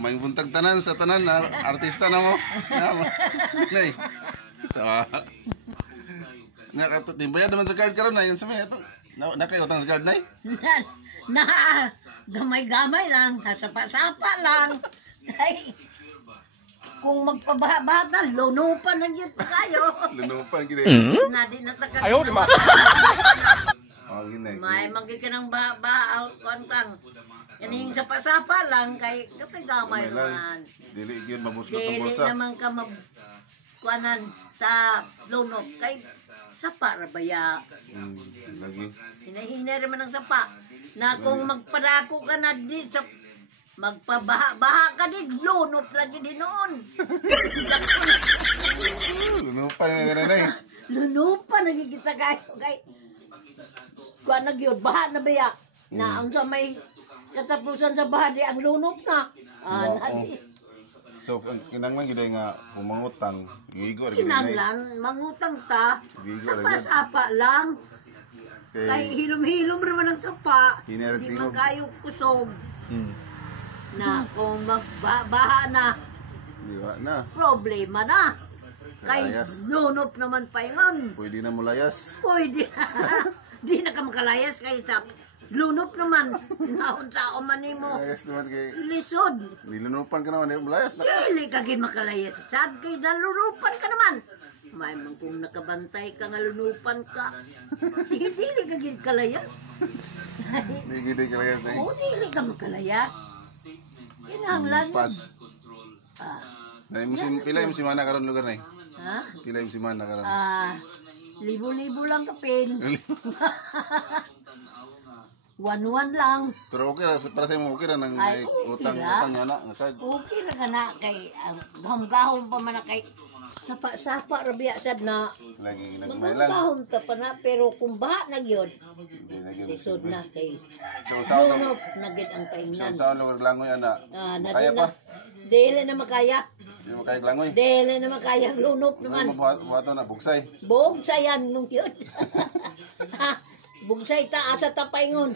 may buntag tanan sa tanan na artista na mo. Nay. Tawa. Timbayan naman sa card karon na yun sa may ito. Na kayo utang sa card nay? Na gamay-gamay lang, sapa-sapa lang. Ay, kung magpabahat na, lunupan na yun tayo. Lunupan kini. Na di natakag. Ayaw, di ba? Oh, gini. May magkikinang ba kontang. Yaning sapa-sapa lang kay gamay naman. Dili gyud mabusgot ang Dili bulsa. naman ka kuanan sa lunok kay sapa ra baya. Lagi. Hinahinay naman ang sapa. Na kung magpadako ka na di sa magpabaha ka di lunop lagi din noon. Lunupan na nay. Lunupan nagkikita kayo kay kuan na gyud baha na baya. Na ang sa may katapusan sa baha di ang lunop na. Nadi. So kinanglan gyud nga pumangutang, gigo ra gyud nay. Kinanglan mangutang ta. Gigo ra gyud. Sapa-sapa lang. Kay hilom-hilom naman ang sapa. Di Hinarag-tingog. man kayo kusog. Na kung magbaha na, Di ba na. problema na. Kay Layas. lunop naman pa yun. Pwede na mo layas. Pwede na. Di na ka makalayas kay sa lunop naman. Naon sa ako man mo. Layas naman kay Lisod. nilunupan ka naman, di mo layas na. Dili ka gin makalayas. Sad kay nalunupan ka naman. May man kung nakabantay ka nga lunupan ka. Dili ka gin kalayas. Di gid ka layas nay. O dili ka makalayas. Kinahanglan. Pas. Nay mo pila yung simana karon lugar nay. Ha? Pila yung simana karon. Libo-libo lang kapin. 1-1 lang. Pero okay ra para sa imo okay ra nang Ay, okay utang nga na nga card. Okay na ka na kay gahom-gahom pa man na kay sapa-sapa rabiya sad na. Lagi nagmay lang. Gahom ta pa na pero kung baha na gyud Di na gyud. lisod na kay So sa to. lunop na gyud ang paingnan. Sa lugar langoy ana. Kaya Na pa. dili na makaya. Di mo kaya langoy. Dili na makaya lunop Ano naman. mo buhaton na bugsay. Buog sayan nung yun. Bugsay ta asa ta paingon.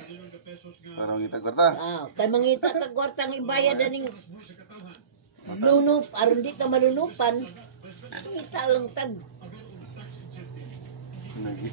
Para ngita kwarta. Kay mangita ta kwartang ibayad aning lunop aron di ta malunupan. Kita lang tag. Lagi.